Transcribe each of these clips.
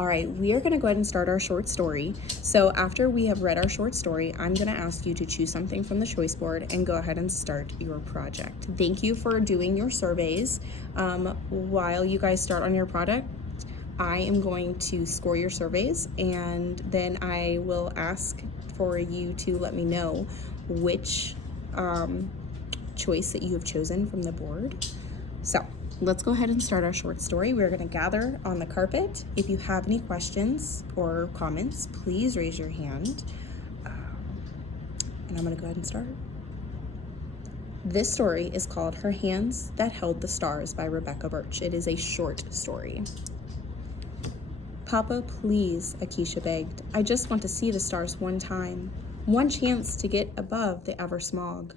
All right, we are going to go ahead and start our short story. So after we have read our short story, I'm going to ask you to choose something from the choice board and go ahead and start your project. Thank you for doing your surveys. While you guys start on your project, I am going to score your surveys, and then I will ask for you to let me know which choice that you have chosen from the board. So let's go ahead and start our short story. We're going to gather on the carpet. If you have any questions or comments, please raise your hand. And I'm going to go ahead and start. This story is called Her Hands That Held the Stars by Rebecca Birch. It is a short story. Papa, please, Akeisha begged. I just want to see the stars one time. One chance to get above the ever-smog.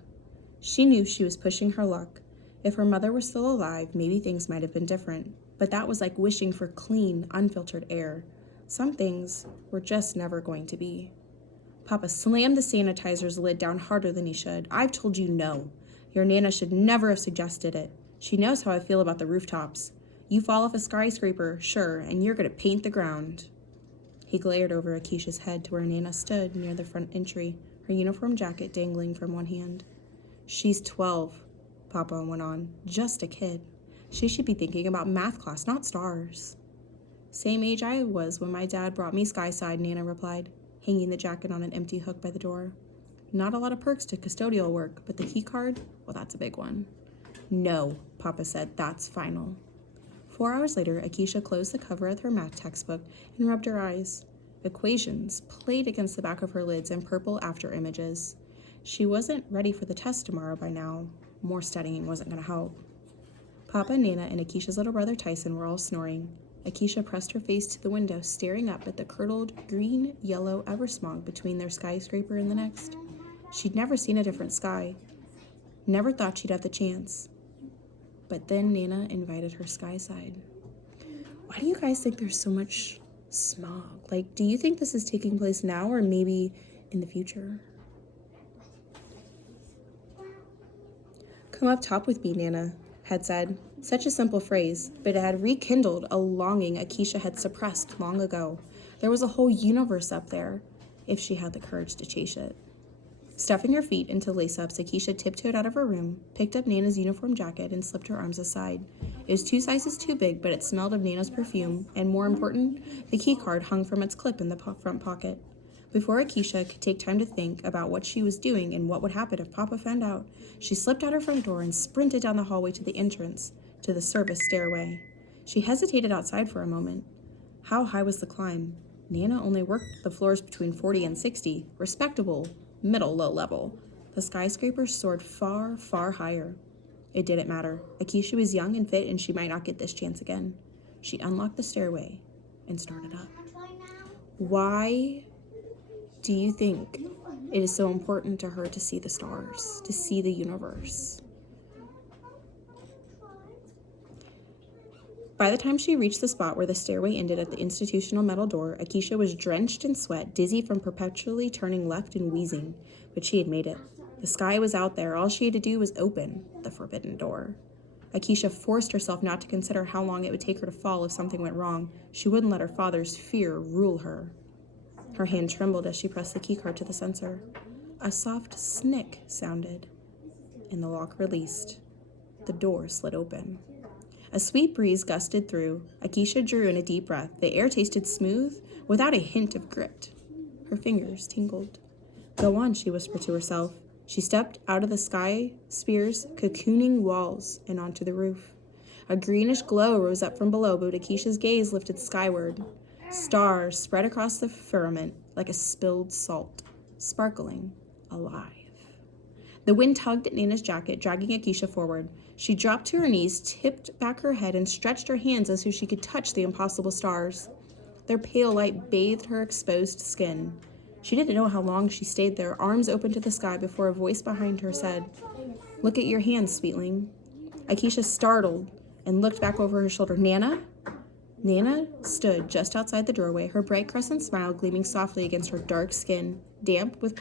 She knew she was pushing her luck. If her mother was still alive, maybe things might have been different. But that was like wishing for clean, unfiltered air. Some things were just never going to be. Papa slammed the sanitizer's lid down harder than he should. I've told you no. Your Nana should never have suggested it. She knows how I feel about the rooftops. You fall off a skyscraper, sure, and you're going to paint the ground. He glared over Akeisha's head to where Nana stood near the front entry, her uniform jacket dangling from one hand. She's 12, Papa went on. Just a kid. She should be thinking about math class, not stars. Same age I was when my dad brought me Skyside, Nana replied, hanging the jacket on an empty hook by the door. Not a lot of perks to custodial work, but the key card, well, that's a big one. No, Papa said, that's final. 4 hours later, Akeisha closed the cover of her math textbook and rubbed her eyes. Equations played against the back of her lids in purple after images. She wasn't ready for the test tomorrow by now. More studying wasn't going to help. Papa, Nana, and Akeisha's little brother Tyson were all snoring. Akeisha pressed her face to the window, staring up at the curdled green-yellow eversmog between their skyscraper and the next. She'd never seen a different sky. Never thought she'd have the chance. But then Nana invited her Skyside. Why do you guys think there's so much smog? Like, do you think this is taking place now or maybe in the future? Come up top with me, Nana had said. Such a simple phrase, but it had rekindled a longing Akeisha had suppressed long ago. There was a whole universe up there, if she had the courage to chase it. Stuffing her feet into lace-ups, Akeisha tiptoed out of her room, picked up Nana's uniform jacket, and slipped her arms aside. It was 2 sizes too big, but it smelled of Nana's perfume, and more important, the key card hung from its clip in the front pocket. Before Akeisha could take time to think about what she was doing and what would happen if Papa found out, she slipped out her front door and sprinted down the hallway to the entrance to the service stairway. She hesitated outside for a moment. How high was the climb? Nana only worked the floors between 40 and 60, respectable, middle-low level. The skyscraper soared far, far higher. It didn't matter. Akeisha was young and fit, and she might not get this chance again. She unlocked the stairway and started up. Why do you think it is so important to her to see the stars, to see the universe? By the time she reached the spot where the stairway ended at the institutional metal door, Akeisha was drenched in sweat, dizzy from perpetually turning left and wheezing, but she had made it. The sky was out there. All she had to do was open the forbidden door. Akeisha forced herself not to consider how long it would take her to fall if something went wrong. She wouldn't let her father's fear rule her. Her hand trembled as she pressed the keycard to the sensor. A soft snick sounded, and the lock released. The door slid open. A sweet breeze gusted through. Akeisha drew in a deep breath. The air tasted smooth, without a hint of grit. Her fingers tingled. Go on, she whispered to herself. She stepped out of the sky spear's cocooning walls and onto the roof. A greenish glow rose up from below, but Akeisha's gaze lifted skyward. Stars spread across the firmament like a spilled salt, sparkling, alive. The wind tugged at Nana's jacket, dragging Akeisha forward. She dropped to her knees, tipped back her head, and stretched her hands as if she could touch the impossible stars. Their pale light bathed her exposed skin. She didn't know how long she stayed there, arms open to the sky, before a voice behind her said, "Look at your hands, sweetling." Akeisha startled and looked back over her shoulder. Nana? Nana stood just outside the doorway, her bright crescent smile gleaming softly against her dark skin, damp with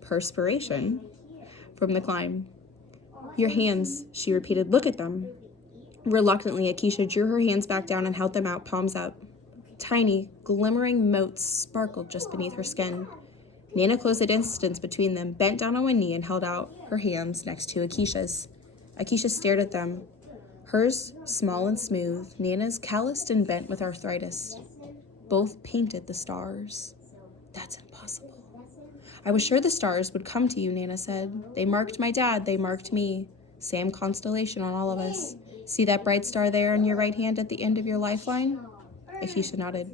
perspiration from the climb. Your hands, she repeated. Look at them. Reluctantly, Akeisha drew her hands back down and held them out, palms up. Tiny, glimmering motes sparkled just beneath her skin. Nana closed the distance between them, bent down on one knee, and held out her hands next to Akeisha's. Akeisha stared at them, hers small and smooth, Nana's calloused and bent with arthritis. Both painted the stars. That's impossible. I was sure the stars would come to you, Nana said. They marked my dad, they marked me. Same constellation on all of us. See that bright star there in your right hand at the end of your lifeline? Akeisha nodded.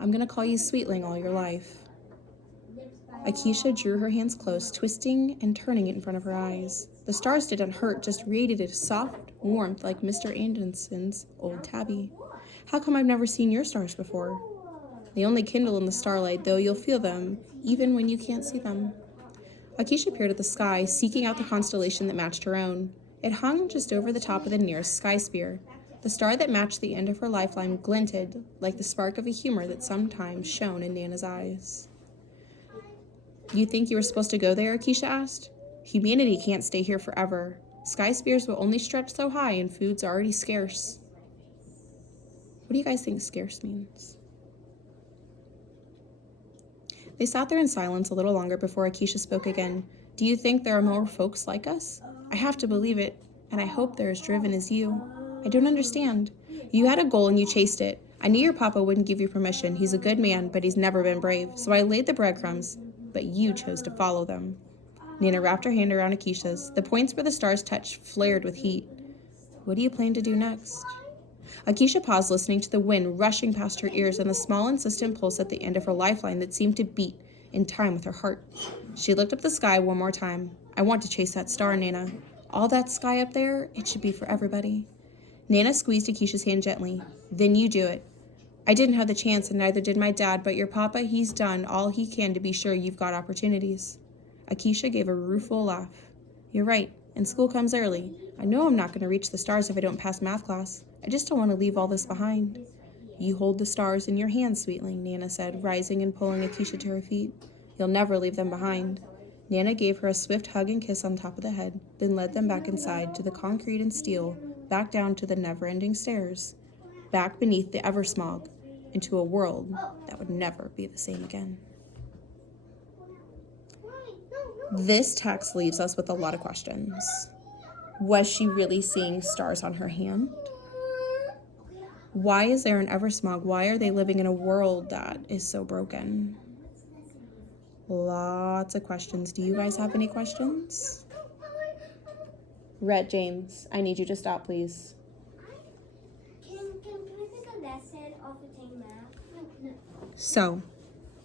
I'm going to call you Sweetling all your life. Akeisha drew her hands close, twisting and turning it in front of her eyes. The stars didn't hurt, just radiated a soft warmth like Mr. Anderson's old tabby. How come I've never seen your stars before? They only kindle in the starlight, though you'll feel them, even when you can't see them. Akeisha peered at the sky, seeking out the constellation that matched her own. It hung just over the top of the nearest sky sphere. The star that matched the end of her lifeline glinted like the spark of a humor that sometimes shone in Nana's eyes. You think you were supposed to go there? Akeisha asked. Humanity can't stay here forever. Sky spheres will only stretch so high and food's already scarce. What do you guys think scarce means? They sat there in silence a little longer before Akeisha spoke again. Do you think there are more folks like us? I have to believe it, and I hope they're as driven as you. I don't understand. You had a goal and you chased it. I knew your papa wouldn't give you permission. He's a good man, but he's never been brave. So I laid the breadcrumbs, but you chose to follow them. Nana wrapped her hand around Akeisha's. The points where the stars touched flared with heat. What do you plan to do next? Akeisha paused, listening to the wind rushing past her ears and the small, insistent pulse at the end of her lifeline that seemed to beat in time with her heart. She looked up the sky one more time. I want to chase that star, Nana. All that sky up there, it should be for everybody. Nana squeezed Akeisha's hand gently. Then you do it. I didn't have the chance, and neither did my dad, but your papa, he's done all he can to be sure you've got opportunities. Akeisha gave a rueful laugh. You're right, and school comes early. I know I'm not going to reach the stars if I don't pass math class. I just don't want to leave all this behind. You hold the stars in your hands, Sweetling, Nana said, rising and pulling Akeisha to her feet. You'll never leave them behind. Nana gave her a swift hug and kiss on top of the head, then led them back inside to the concrete and steel, back down to the never-ending stairs, back beneath the Eversmog, into a world that would never be the same again. This text leaves us with a lot of questions. Was she really seeing stars on her hand? Why is there an Eversmog? Why are they living in a world that is so broken? Lots of questions. Do you guys have any questions? Red James, I need you to stop, please. Can I take a lesson off of Tang Math? No. So,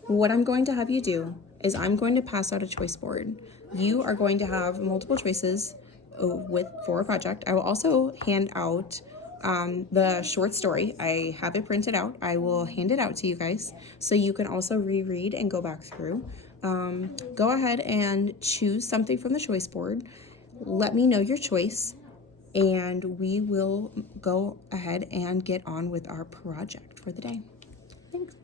what I'm going to have you do is I'm going to pass out a choice board. You are going to have multiple choices for a project. I will also hand out the short story. I have it printed out. I will hand it out to you guys so you can also reread and go back through. Go ahead and choose something from the choice board. Let me know your choice, and we will go ahead and get on with our project for the day. Thanks.